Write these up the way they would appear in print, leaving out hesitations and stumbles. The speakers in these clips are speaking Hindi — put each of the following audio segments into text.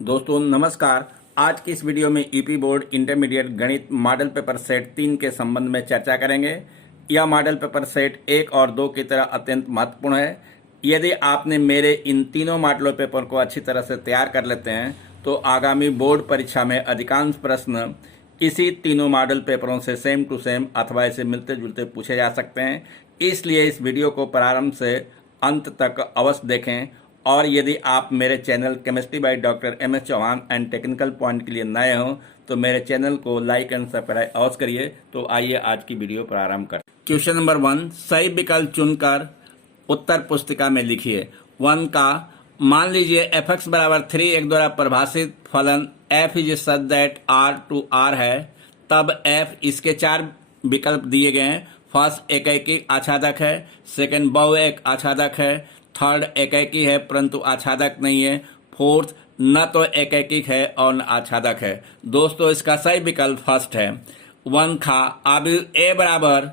दोस्तों नमस्कार। आज की इस वीडियो में यूपी बोर्ड इंटरमीडिएट गणित मॉडल पेपर सेट 3 के संबंध में चर्चा करेंगे। यह मॉडल पेपर सेट 1 और 2 की तरह अत्यंत महत्वपूर्ण है। यदि आपने मेरे इन तीनों मॉडल पेपर को अच्छी तरह से तैयार कर लेते हैं तो आगामी बोर्ड परीक्षा में अधिकांश प्रश्न इसी तीनों मॉडल पेपरों से सेम टू सेम अथवा इसे मिलते जुलते पूछे जा सकते हैं। इसलिए इस वीडियो को प्रारंभ से अंत तक अवश्य देखें। और यदि आप मेरे channel chemistry by doctor M S Chauhan and technical point के लिए नए हों तो मेरे चैनल को लाइक एंड सब्सक्राइब अवश्य करिए। तो आइए आज की वीडियो प्रारंभ करें। क्वेश्चन नंबर 1, सही विकल्प चुनकर उत्तर पुस्तिका में लिखिए। 1 का मान लीजिए f(x) = 3 द्वारा परिभाषित फलन f is such that r to r है, तब f इसके 4 विकल्प दिए गए हैं। फर्स्ट एकैकी आच्छादक है, सेकंड बहुएक आच्छादक है, थर्ड एकैकी है परंतु आच्छादक नहीं है, फोर्थ न तो एकैकिक है और न आच्छादक है। दोस्तों इसका सही विकल्प फर्स्ट है। 1 खा अभी a बराबर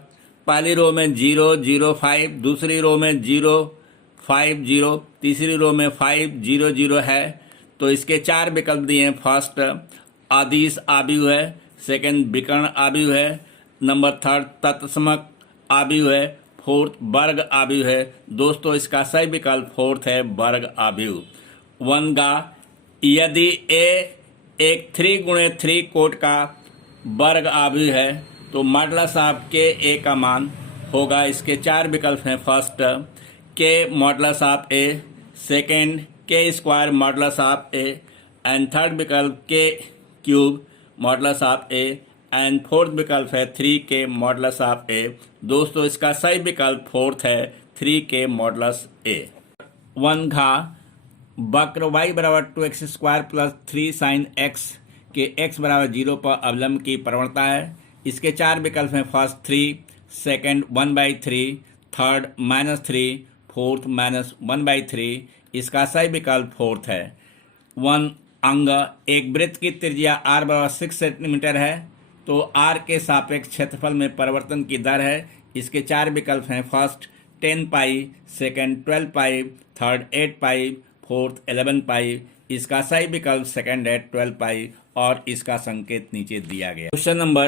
पहली रो में 0 0 5, दूसरी रो में 0 5 0, तीसरी रो में 5 0 0 है। तो इसके 4 विकल्प दिए हैं। फर्स्ट अदिश आव्यूह है, सेकंड विकर्ण आव्यूह है, नंबर थर्ड तत्समक आव्यूह है, फोर्थ वर्ग आव्यूह है। दोस्तों इसका सही विकल्प फोर्थ है, वर्ग आव्यूह। 1 का यदि a एक 3x3 कोट का वर्ग आव्यूह है तो मॉडुलस ऑफ के a का मान होगा। इसके 4 विकल्प हैं। फर्स्ट के मॉडुलस ऑफ a, सेकेंड के square modulus of a, and third विकल्प के cube modulus of a, and fourth विकल्प है 3k मॉडुलस ऑफ a। दोस्तों इसका सही विकल्प फोर्थ है, 3k मॉडुलस a। 1 घा वक्र y = 2x² + 3 sin x के x = 0 पर अवलंब की प्रवणता है। इसके 4 विकल्प हैं। First 3, second 1/3, third -3, fourth -1/3। इसका सही विकल्प फोर्थ है। 1 अंग एक वृत्त की त्रिज्या r = 6 सेंटीमीटर है तो r के सापेक्ष क्षेत्रफल में परिवर्तन की दर है। इसके 4 विकल्प हैं। फर्स्ट 10 पाई, सेकंड 12 पाई, थर्ड 8 पाई, फोर्थ 11 पाई। इसका सही विकल्प सेकंड है, 12 पाई, और इसका संकेत नीचे दिया गया। क्वेश्चन नंबर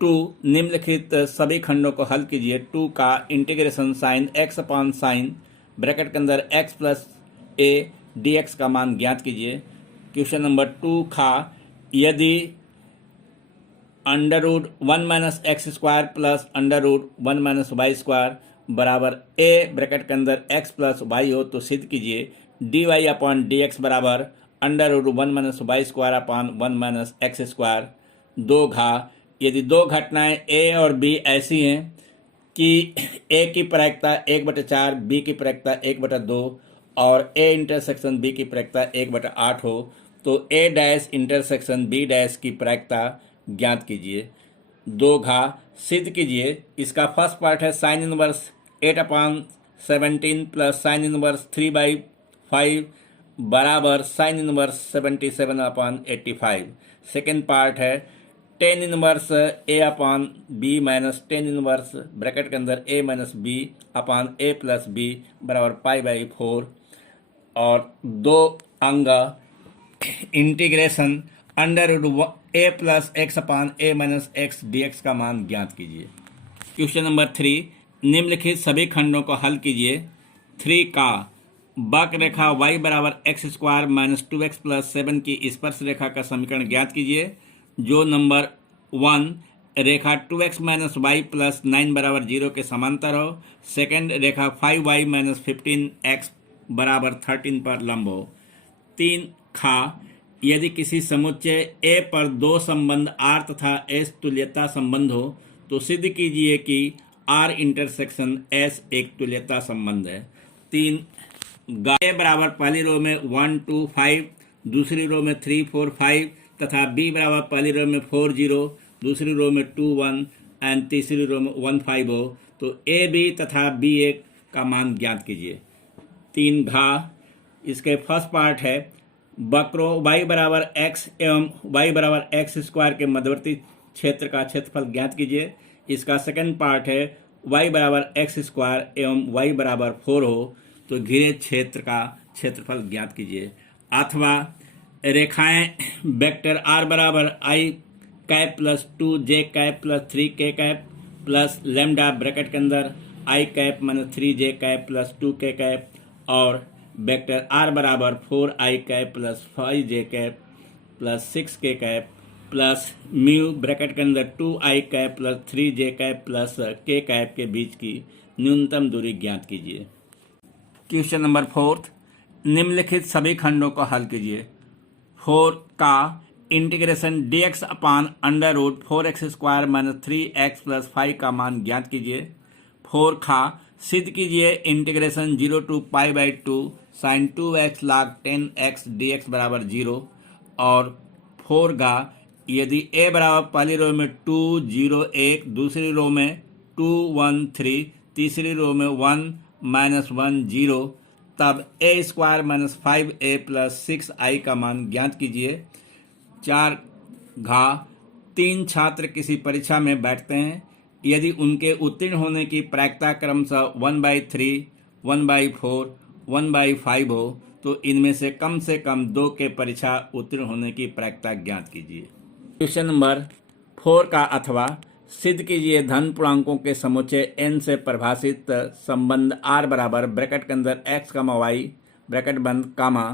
2, निम्नलिखित सभी खंडों को हल कीजिए। 2 का integration sine x upon sine bracket के अंदर x + a dx का मान ज्ञात कीजिए। क्वेश्चन नंबर 2 खा यदि √1 - x² + √1 - y² बराबर a ब्रैकेट के अंदर x + y हो तो सिद्ध कीजिए dy अपॉन dx बराबर √1 - y² अपॉन 1 - x²। 2 घा यदि दो घटनाएं a और b ऐसी हैं कि a की प्रायिकता 1/4, b की प्रायिकता 1/2 और a इंटरसेक्शन b की प्रायिकता 1/8 हो तो a dash intersection b dash की प्रायिकता ज्ञात कीजिए। 2 घा सिद्ध कीजिए। इसका फर्स्ट पार्ट है sine inverse 8/17 plus sine inverse 3/5 बराबर साइन इनवर्स 77/85। सेकेंड पार्ट है tan inverse a upon b minus ten inverse bracket के अंदर a minus b upon a plus b बराबर π/4। और 2 अंग integration √a + x upon a minus x dx का मान ज्ञात कीजिए। क्वेश्चन नंबर 3, निम्नलिखित सभी खंडों को हल कीजिए। 3 का वक्र रेखा y = x² - 2x + 7 की स्पर्श रेखा का समीकरण ज्ञात कीजिए। जो नंबर 1 रेखा 2x - y + 9 = 0 के समांतर हो। सेकेंड रेखा 5y - 15x = 13 पर लंब हो। 3 खा यदि किसी समुच्चय A पर दो संबंध R तथा S तुल्यता संबंध हो तो सिद्ध कीजिए कि R इंटरसेक्शन S एक तुल्यता संबंध है। 3 A बराबर पहली रो में 1 2 5, दूसरी रो में 3 4 5 तथा B बराबर पहली रो में 4 0, दूसरी रो में 2 1 एंड तीसरी रो में 1 5 हो तो A B तथा B A का मान ज्ञात कीजिए। 3 घा इसके फर्स्ट पार्ट है वक्रों y = x एवं y = x² के मध्यवर्ती क्षेत्र का क्षेत्रफल ज्ञात कीजिए। इसका सेकंड पार्ट है y = x² एवं y = 4 हो तो घिरे क्षेत्र का क्षेत्रफल ज्ञात कीजिए। अथवा रेखाएं वेक्टर आर बराबर आई कैप प्लस 2 जे कैप प्लस 3 के कैप प्लस लेमडा ब्रैकेट के अंदर आई कैप माइनस 3 जे कैप प्लस 2 के कैप और वेक्टर आर बराबर 4 आई कैप प्लस 5 जे कैप प्लस 6 के कैप प्लस म्यू ब्रैकेट के अंदर 2 आई कैप प्लस 3 जे कैप प्लस के कैप के बीच की न्यूनतम दूरी ज्ञात कीजिए। क्वेश्चन नंबर 4, निम्नलिखित सभी खंडों को हल कीजिए। 4 का integration dx upon under root 4x² minus 3x plus 5 का मान ज्ञात कीजिए। 4 खा सिद्ध कीजिए integration 0 to pi by 2 sine 2x log 10x dx बराबर 0 और 4 गा यदि a बराबर पहली रो में 2 0 1 दूसरी रो में 2 1 3 तीसरी रो में 1 माइनस 1 0 तब a² minus 5a plus 6i का मान ज्ञात कीजिए। 4 घा 3 छात्र किसी परीक्षा में बैठते हैं। यदि उनके उत्तीर्ण होने की प्रायिकता क्रमशः 1/3, 1/4, 1/5 हो तो इनमें से कम 2 के परीक्षा उत्तीर्ण होने की प्रायिकता ज्ञात कीजिए। क्वेश्चन नंबर 4 का अथवा सिद्ध कीजिए धन पूर्णांकों के समुच्चय n से परिभाषित संबंध r बराबर ब्रैकेट के अंदर x, y ब्रैकेट बंद कामा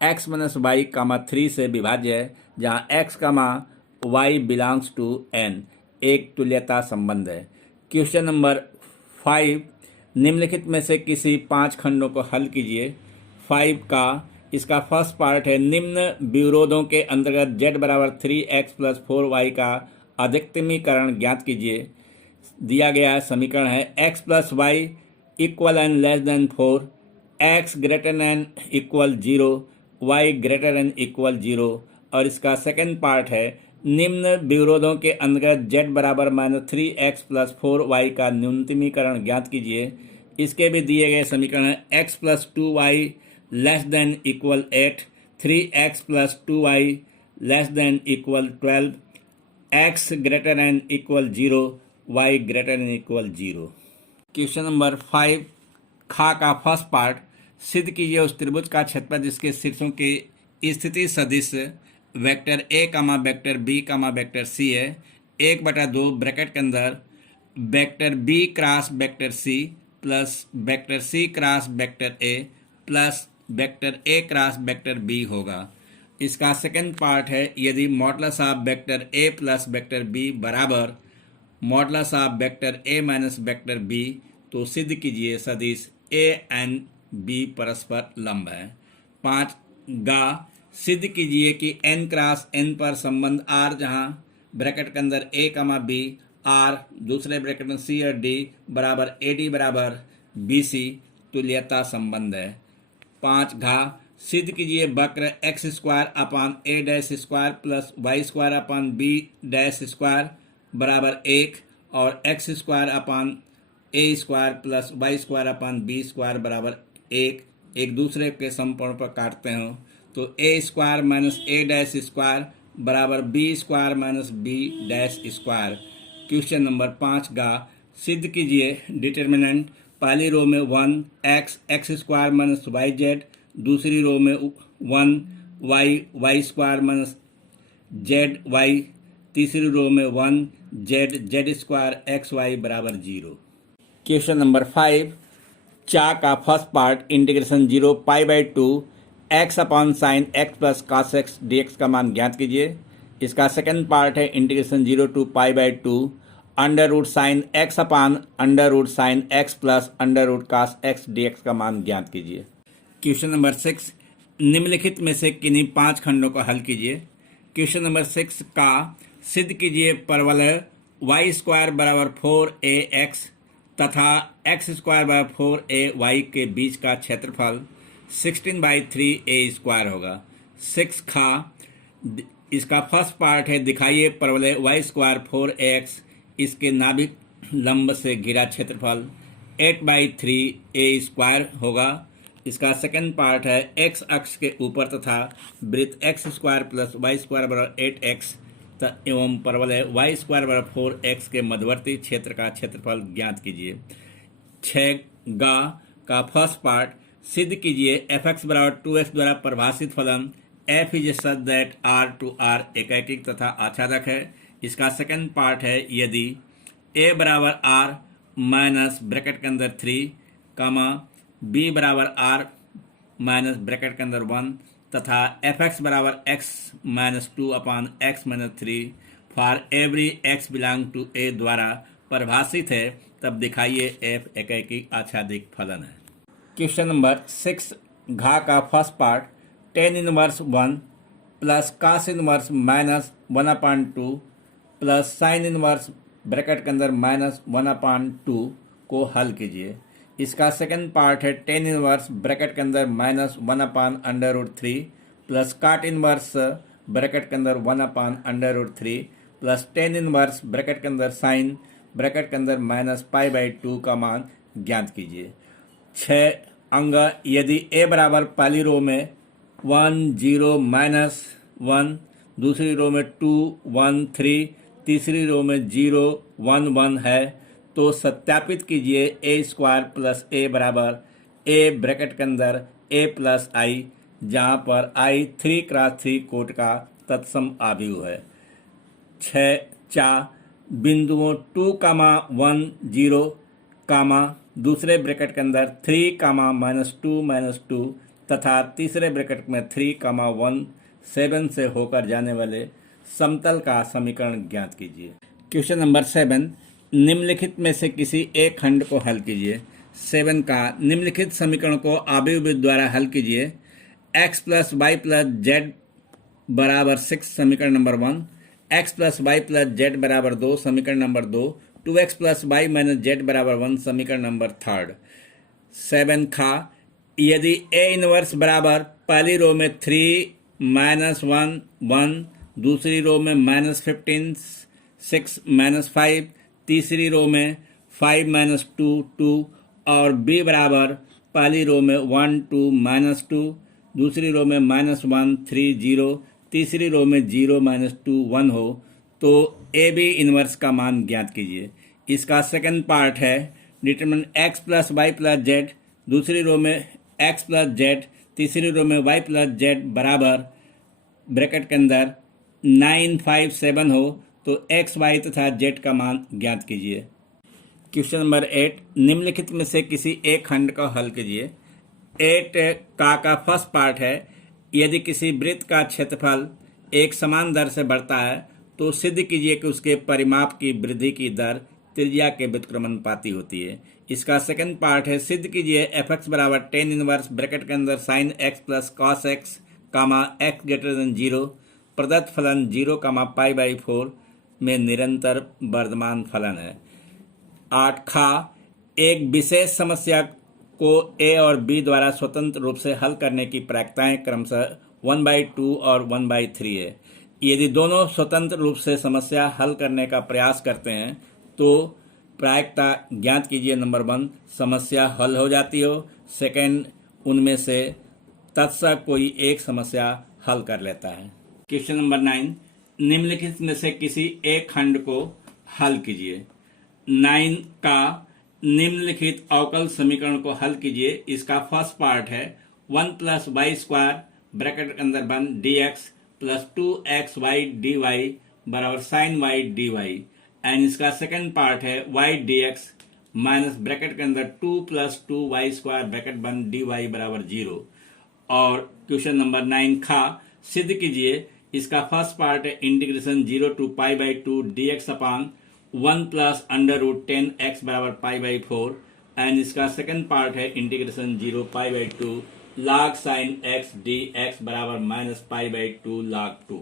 x माइनस y 3 से विभाज्य है जहाँ x, y belongs to n एक तुल्यता संबंध है। क्वेश्चन नंबर 5, निम्नलिखित में से किसी 5 खंडों को हल कीजिए। 5 का इसका फर्स्ट पार्ट है निम्न विरोधों के अंतर्गत z बराबर 3x प्लस 4y का अधिकतमीकरण ज्ञात कीजिए। दिया गया समीकरण है x plus y equal and less than 4, x greater and equal 0, y greater and equal 0 और इसका सेकेंड पार्ट है निम्न विरोधों के अंतर्गत z बराबर माइनस 3x प्लस 4y का न्यूनतमीकरण ज्ञात कीजिए। इसके भी दिए गए समीकरण है x plus 2y less than equal 8, 3x plus 2y less than equal 12, x greater and equal 0, y greater and equal 0। Question number 5 खा का फर्स्ट पार्ट सिद्ध कीजिए उस त्रिभुज का क्षेत्रफल जिसके शीर्षों की स्थिति सदिश vector a, vector b, vector c है। 1/2 ब्रैकेट के अंदर vector b cross vector c plus vector c cross vector a plus vector a cross vector b होगा। इसका सेकेंड पार्ट है यदि modulus of vector a plus vector b बराबर modulus of vector a minus vector b तो सिद्ध कीजिए सदिश a एंड b परस्पर लंब है। 5 गा सिद्ध कीजिए कि n क्रॉस n पर संबंध r जहां ब्रैकेट के अंदर a, b, r दूसरे ब्रैकेट में c और d बराबर ad बराबर bc तुल्यता संबंध है। 5 घा सिद्ध कीजिए वक्र x² upon a dash square plus y² upon b dash square बराबर 1 और x² अपान a² प्लस y² अपान b² बराबर 1 एक दूसरे के समकोण पर काटते हो तो a² minus a dash square बराबर b² minus b dash square. Question number 5 गा सिद्ध कीजिए डिटर्मिनेंट पहली रो में 1 x² माइनस yz दूसरी रो में 1 y² माइनस zy तीसरी रो में 1 z² xy बराबर 0। क्वेश्चन नंबर 5 चा का first part integration 0 pi by 2 x upon sine x plus cos x dx का मान ज्ञात कीजिए। इसका सेकेंड पार्ट है integration 0 to pi by 2 under root sine x upon under root sine x plus under root cos x dx का मान ज्ञात कीजिए। क्वेश्चन नंबर 6 निम्नलिखित में से किन्हीं 5 खंडों को हल कीजिए। क्वेश्चन नंबर 6 का सिद्ध कीजिए परवलय y² बराबर 4ax तथा x² बराबर 4ay के बीच का क्षेत्रफल 16/3a² होगा। 6 खा इसका फर्स्ट पार्ट है दिखाइए परवलय y² 4ax इसके नाभिक लंब से घिरा क्षेत्रफल 8/3a² होगा। इसका सेकंड पार्ट है x अक्ष के ऊपर तथा वृत्त x² प्लस y² बराबर 8x एवं परवलय y² बराबर 4x के मध्यवर्ती क्षेत्र का क्षेत्रफल ज्ञात कीजिए। 6 गा का फर्स्ट पार्ट सिद्ध कीजिए fx बराबर 2x द्वारा परिभाषित फलन f is such that R to R एकैकिक तथा आच्छादक है। इसका सेकंड पार्ट है यदि ए बराबर आर माइनस ब्रैकेट के अंदर 3 कामा बी बराबर आर माइनस ब्रैकेट के अंदर 1 तथा एफ एक्स बराबर x minus 2 upon x minus 3 for every x belong to A द्वारा परिभाषित है, तब दिखाइए एफ एकैकिक आच्छादिक फलन है। क्वेश्चन नंबर 6 घा का first part tan inverse 1 plus cos inverse minus 1/2 plus sine inverse bracket के अंदर माइनस 1/2 को हल कीजिए। इसका सेकंड पार्ट है टेन इनवर्स ब्रैकेट के अंदर minus 1/√3 plus cot inverse bracket के अंदर 1/√3 प्लस टेन इनवर्स ब्रैकेट के अंदर साइन ब्रैकेट के अंदर माइनस π/2 का मान ज्ञात कीजिए। 6 अंग यदि ए बराबर पहली रो में 1 0 -1, दूसरी रो में 2 1 3, तीसरी रो में 0 1 1 है तो सत्यापित कीजिए ए स्क्वायर प्लस ए बराबर ए ब्रैकेट के अंदर ए प्लस आई, जहाँ पर आई 3x3 कोट का तत्सम आव्यूह है। 4 बिंदुओं 2, 1 0, दूसरे ब्रैकेट के अंदर 3, -2 -2 तथा तीसरे ब्रैकेट में 3, 1 7 से होकर जाने वाले समतल का समीकरण ज्ञात कीजिए। क्वेश्चन नंबर 7 निम्नलिखित में से किसी एक खंड को हल कीजिए। 7 का निम्नलिखित समीकरण को आव्यूह द्वारा हल कीजिए। x plus y plus z बराबर 6 समीकरण number 1, x plus y plus z बराबर 2 समीकरण number 2, 2x plus y minus z बराबर 1 समीकरण नंबर 3। 7 खा यदि ए इनवर्स बराबर पहली रो में 3 -1 1, दूसरी रो में -15 6 -5, तीसरी रो में 5 -2 2 और b बराबर पहली रो में 1 2 -2, दूसरी रो में -1 3 0, तीसरी रो में 0 -2 1 हो तो ए बी इनवर्स का मान ज्ञात कीजिए। इसका सेकंड पार्ट है determinant x plus y plus z, दूसरी रो में x प्लस जेड, तीसरी रो में y प्लस जेड बराबर ब्रैकेट के अंदर 9 5 7 हो तो x y तथा z का मान ज्ञात कीजिए। क्वेश्चन नंबर 8 निम्नलिखित में से किसी एक खंड का हल कीजिए। 8 का फर्स्ट पार्ट है यदि किसी वृत्त का क्षेत्रफल एक समान दर से बढ़ता है तो सिद्ध कीजिए कि उसके परिमाप की वृद्धि की दर त्रिज्या के व्युत्क्रमणपाती होती है। इसका सेकंड पार्ट है सिद्ध कीजिए एफ एक्स बराबर टेन इनवर्स ब्रैकेट के अंदर sine x plus cos x x greater than 0 प्रदत्त फलन 0, π/4 में निरंतर वर्धमान फलन है। 8 खा एक विशेष समस्या को ए और बी द्वारा स्वतंत्र रूप से हल करने की प्रायिकताएं क्रमशः 1/2 और 1/3 है। यदि दोनों स्वतंत्र रूप से समस्या हल करने का प्रयास करते हैं तो प्रायिकता ज्ञात कीजिए। नंबर 1 समस्या हल हो जाती हो, सेकंड उनमें से तत्सह कोई एक समस्या हल कर लेता है। क्वेश्चन नंबर 9 निम्नलिखित में से किसी एक खंड को हल कीजिए। 9 का निम्नलिखित अवकल समीकरण को हल कीजिए। इसका फर्स्ट पार्ट है 1 प्लस वाई स्क्वायर ब्रैकेट के अंदर 1 dx प्लस 2xy dy बराबर साइन y dy एंड इसका सेकंड पार्ट है y dx माइनस ब्रैकेट के अंदर 2 plus 2y square bracket 1 dy बराबर 0। और क्वेश्चन नंबर 9 खा सिद्ध कीजिए। इसका फर्स्ट पार्ट है integration 0 to π/2 dx upon 1 plus √10x बराबर π/4 एंड इसका सेकंड पार्ट है integration 0 π/2 log sin x dx बराबर -π/2 log 2।